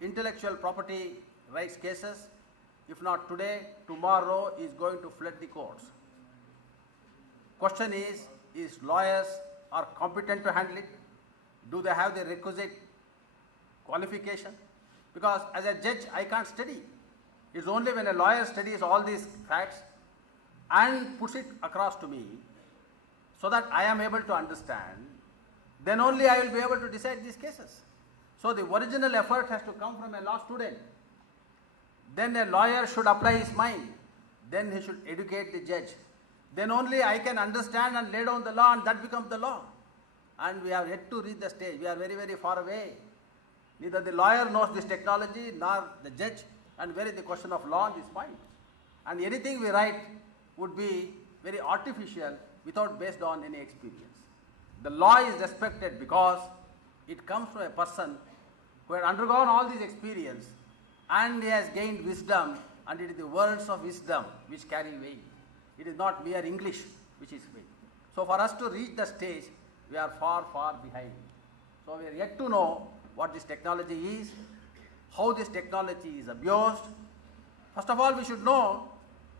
intellectual property rights cases, if not today, tomorrow is going to flood the courts. Question is lawyers are competent to handle it? Do they have the requisite qualification? Because as a judge, I can't study. It's only when a lawyer studies all these facts and puts it across to me so that I am able to understand, then only I will be able to decide these cases. So the original effort has to come from a law student. Then a lawyer should apply his mind. Then he should educate the judge. Then only I can understand and lay down the law, and that becomes the law. And we have yet to reach the stage. We are very, very far away. Neither the lawyer knows this technology nor the judge, and where is the question of law on this point. And anything we write would be very artificial without based on any experience. The law is respected because it comes from a person who had undergone all these experience and he has gained wisdom, and it is the words of wisdom which carry weight. It is not mere English which is weight. So for us to reach the stage, we are far, far behind. So we are yet to know what this technology is, how this technology is abused. First of all, we should know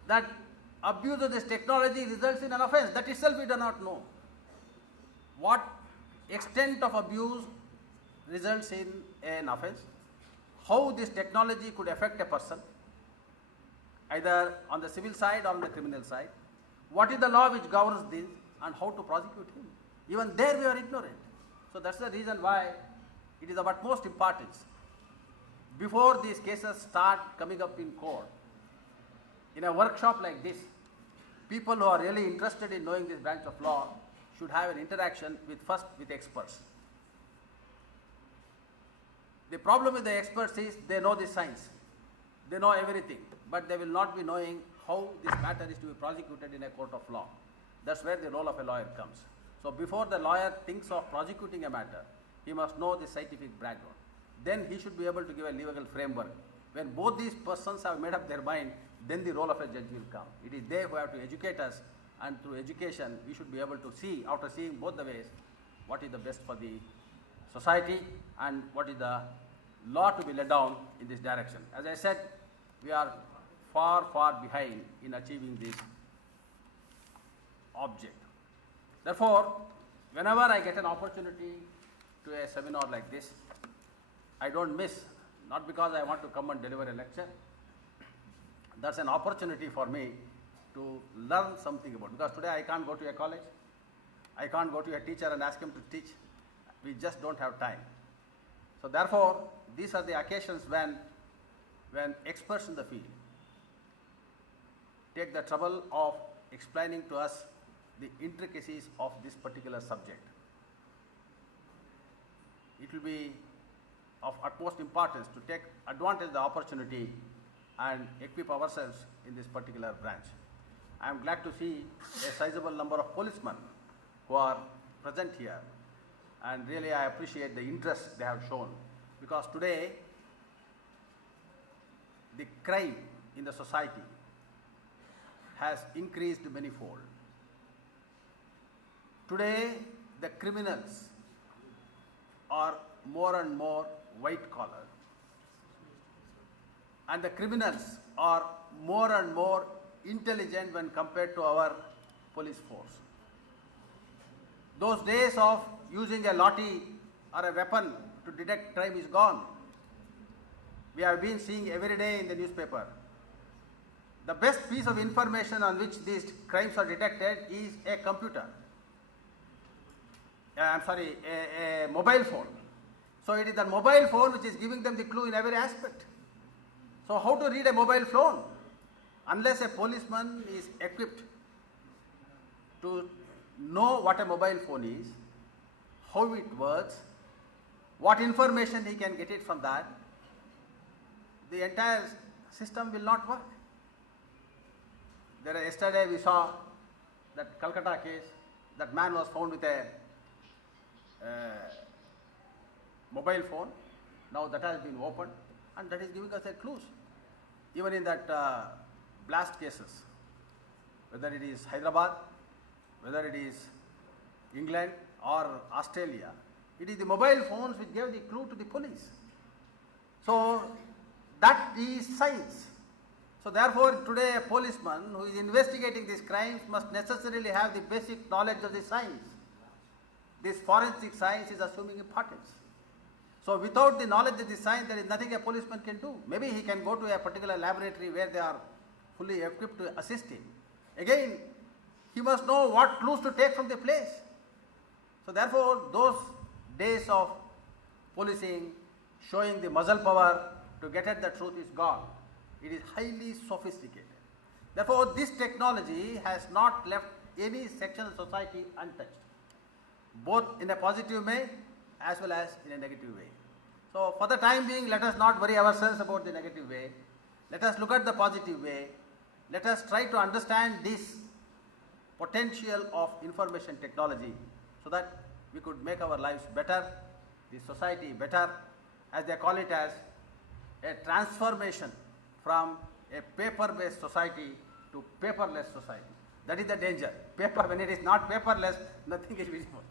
that abuse of this technology results in an offense. That itself we do not know. What extent of abuse results in an offense, how this technology could affect a person, either on the civil side or on the criminal side, what is the law which governs this, and how to prosecute him. Even there we are ignorant. So that's the reason why it is of utmost importance. Before these cases start coming up in court, in a workshop like this, people who are really interested in knowing this branch of law should have an interaction first with experts. The problem with the experts is they know the science, they know everything, but they will not be knowing how this matter is to be prosecuted in a court of law. That's where the role of a lawyer comes. So before the lawyer thinks of prosecuting a matter, he must know the scientific background. Then he should be able to give a legal framework. When both these persons have made up their mind, then the role of a judge will come. It is they who have to educate us, and through education we should be able to see, after seeing both the ways, what is the best for the society and what is the law to be laid down in this direction. As I said, we are far, far behind in achieving this object. Therefore, whenever I get an opportunity to a seminar like this, I don't miss, not because I want to come and deliver a lecture. That's an opportunity for me to learn something about, because today I can't go to a college, I can't go to a teacher and ask him to teach. We just don't have time. So therefore, these are the occasions when experts in the field take the trouble of explaining to us the intricacies of this particular subject. It will be of utmost importance to take advantage of the opportunity and equip ourselves in this particular branch. I am glad to see a sizable number of policemen who are present here, and really I appreciate the interest they have shown, because today the crime in the society has increased manifold. Today the criminals are more and more white collar, and the criminals are more and more intelligent when compared to our police force. Those days of using a lathi or a weapon to detect crime is gone. We have been seeing every day in the newspaper. The best piece of information on which these crimes are detected is a computer. A mobile phone. So it is the mobile phone which is giving them the clue in every aspect. So how to read a mobile phone? Unless a policeman is equipped to know what a mobile phone is, how it works, what information he can get it from that, the entire system will not work. Yesterday we saw that Calcutta case, that man was found with a mobile phone. Now that has been opened, and that is giving us a clues. Even in that blast cases, whether it is Hyderabad, whether it is England or Australia, it is the mobile phones which gave the clue to the police. So that is science. So therefore today a policeman who is investigating these crimes must necessarily have the basic knowledge of the science. This forensic science is assuming importance. So without the knowledge of the science, there is nothing a policeman can do. Maybe he can go to a particular laboratory where they are fully equipped to assist him. Again, he must know what clues to take from the place. So therefore, those days of policing, showing the muzzle power to get at the truth is gone. It is highly sophisticated. Therefore, this technology has not left any section of society untouched, both in a positive way as well as in a negative way. So for the time being, let us not worry ourselves about the negative way. Let us look at the positive way. Let us try to understand this potential of information technology so that we could make our lives better, the society better, as they call it as a transformation from a paper-based society to paperless society. That is the danger. Paper, when it is not paperless, nothing is visible.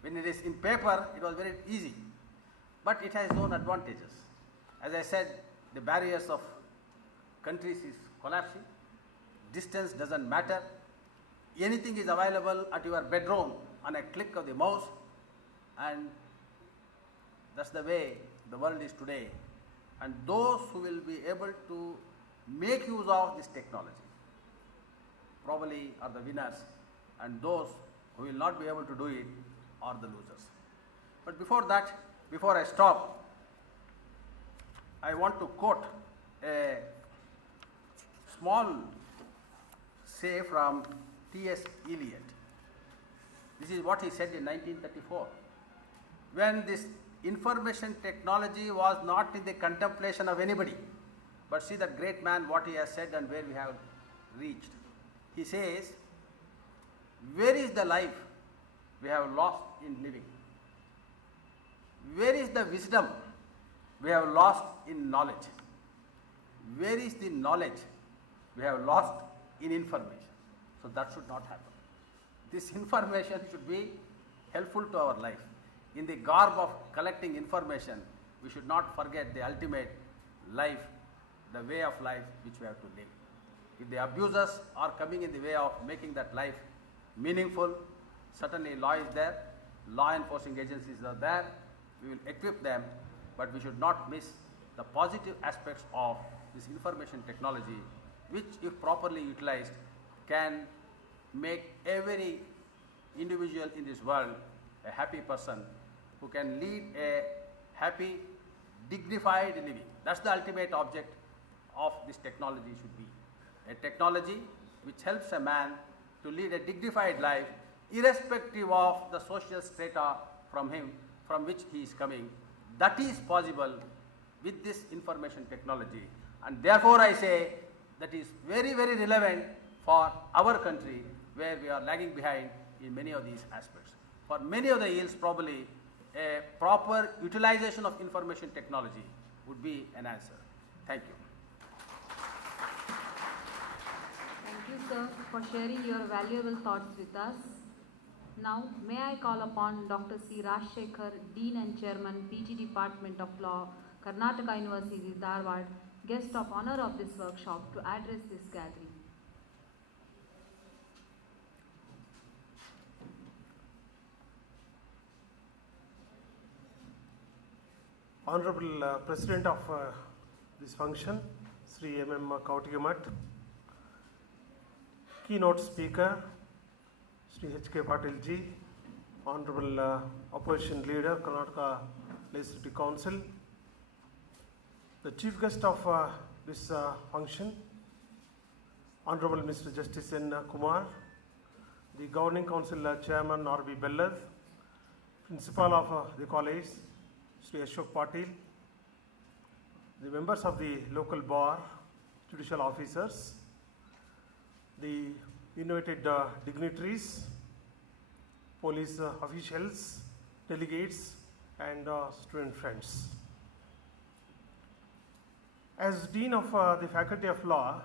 When it is in paper, it was very easy. But it has its own advantages. As I said, the barriers of countries is collapsing. Distance doesn't matter. Anything is available at your bedroom on a click of the mouse, and that's the way the world is today. And those who will be able to make use of this technology probably are the winners, and those who will not be able to do it are the losers. But before that, before I stop, I want to quote a small say from T.S. Eliot. This is what he said in 1934. When this information technology was not in the contemplation of anybody, but see that great man, what he has said and where we have reached. He says, where is the life we have lost in living? Where is the wisdom we have lost in knowledge? Where is the knowledge we have lost in information? So that should not happen. This information should be helpful to our life. In the garb of collecting information, we should not forget the ultimate life, the way of life which we have to live. If the abusers are coming in the way of making that life meaningful, certainly law is there, law enforcing agencies are there, we will equip them, but we should not miss the positive aspects of this information technology, which if properly utilized can make every individual in this world a happy person who can lead a happy, dignified living. That's the ultimate object of this technology should be. A technology which helps a man to lead a dignified life irrespective of the social strata from which he is coming. That is possible with this information technology, and therefore I say that is very, very relevant for our country where we are lagging behind in many of these aspects. For many of the ills, probably a proper utilization of information technology would be an answer. Thank you. Thank you, sir, for sharing your valuable thoughts with us. Now, may I call upon Dr. C. Rajshekhar, Dean and Chairman, PG Department of Law, Karnataka University, Dharwad, guest of honor of this workshop, to address this gathering. Honorable President of this function, Sri M.M. Kautigamat, Keynote Speaker, Sri H.K. Patil ji, Honorable Opposition Leader, Karnataka Legislative Council, the Chief Guest of this function, Honorable Mr. Justice N. Kumar, the Governing Council Chairman R.B. Bellar, Principal of the College, Sri Ashok Patil, the members of the local bar, judicial officers, the invited dignitaries, police officials, delegates, and student friends. As Dean of the Faculty of Law,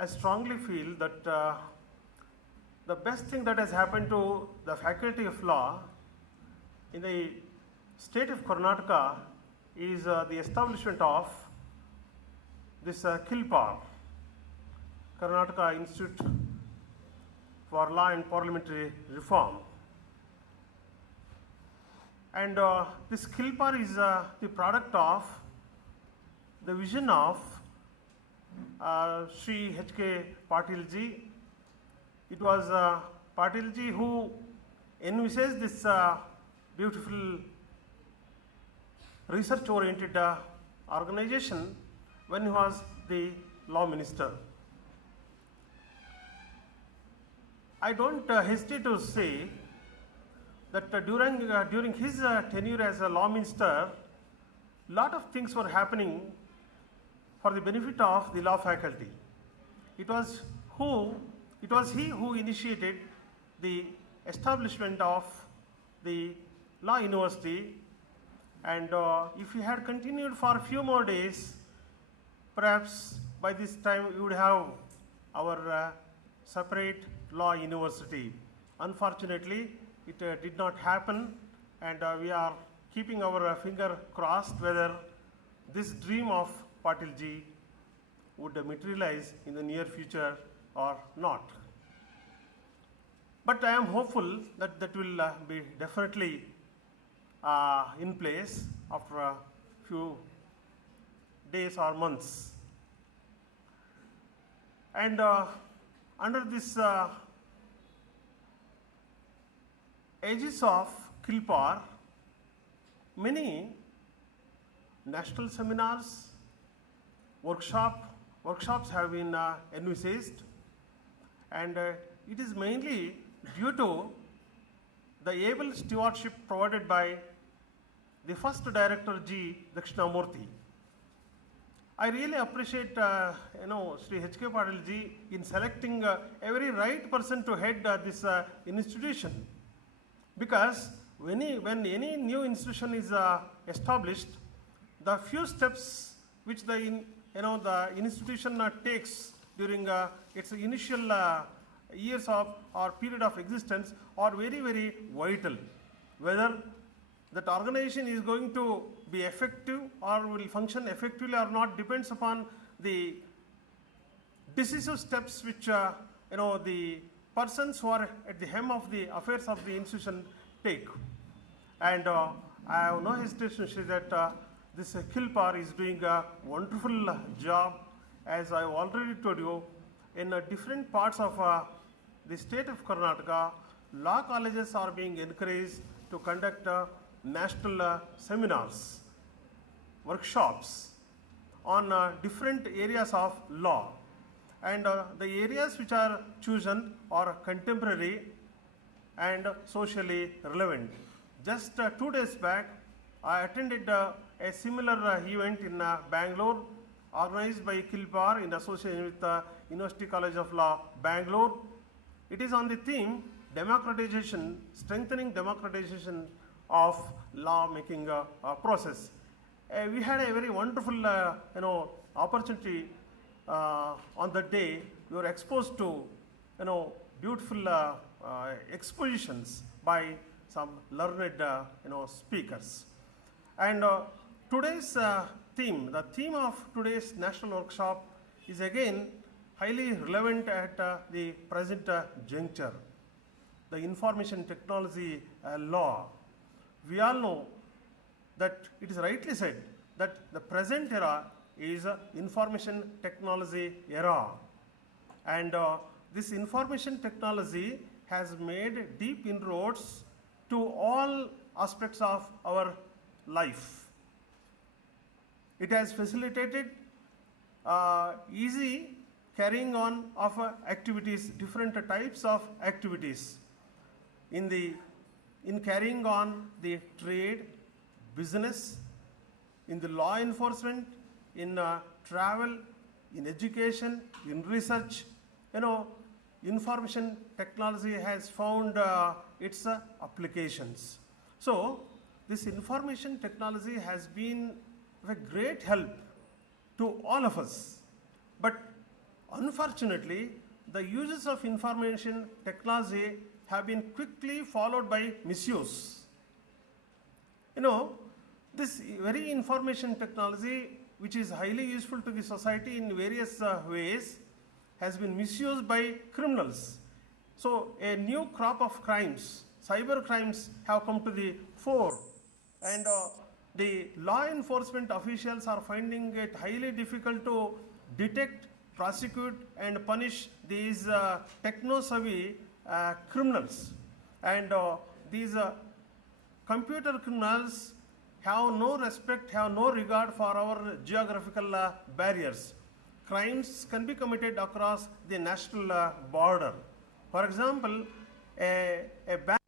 I strongly feel that the best thing that has happened to the Faculty of Law in the state of Karnataka is the establishment of this KILPAR, Karnataka Institute for Law and Parliamentary Reform. And this KILPAR is the product of the vision of Sri H.K. Patil ji. It was Patil ji who envisaged this beautiful research oriented organization when he was the law minister. I don't hesitate to say that during his tenure as a law minister, lot of things were happening for the benefit of the law faculty. It was he who initiated the establishment of the law university, and if he had continued for a few more days, perhaps by this time we would have our separate law university. Unfortunately, it did not happen, and we are keeping our finger crossed whether this dream of Patil ji would materialize in the near future or not. But I am hopeful that that will be definitely in place after a few days or months. And under this aegis of KILPAR, many national seminars, workshops have been envisaged, and it is mainly due to the able stewardship provided by the first director G. Dakshinamurthy. I really appreciate Sri H.K. Patil ji in selecting a very right person to head this institution, because when any new institution is established, the few steps which the institution takes during its initial years of or period of existence are very, very vital. Whether that organization is going to be effective or will function effectively or not depends upon the decisive steps which the persons who are at the helm of the affairs of the institution take. And I have no hesitation to say that this KILPAR is doing a wonderful job. As I have already told you, in different parts of the state of Karnataka, law colleges are being encouraged to conduct national seminars, workshops on different areas of law. And the areas which are chosen are contemporary and socially relevant. Just 2 days back, I attended a similar event in Bangalore, organized by KILPAR in association with the University College of Law, Bangalore. It is on the theme democratization, strengthening democratization of law making process. We had a very wonderful opportunity on that day. We were exposed to beautiful expositions by some learned speakers. And today's theme, the theme of today's national workshop is again highly relevant at the present juncture. The information technology law. We all know that it is rightly said that the present era is information technology era, and this information technology has made deep inroads to all aspects of our life. It has facilitated easy carrying on of activities, different types of activities in carrying on the trade, business, in the law enforcement, in travel, in education, in research. Information technology has found its applications. So this information technology has been of a great help to all of us. But unfortunately, the uses of information technology have been quickly followed by misuse. This very information technology, which is highly useful to the society in various ways, has been misused by criminals. So a new crop of crimes, cyber crimes, have come to the fore, and the law enforcement officials are finding it highly difficult to detect, prosecute, and punish these techno-savvy criminals. And these computer criminals have no respect, have no regard for our geographical barriers. Crimes can be committed across the national border. For example, a bank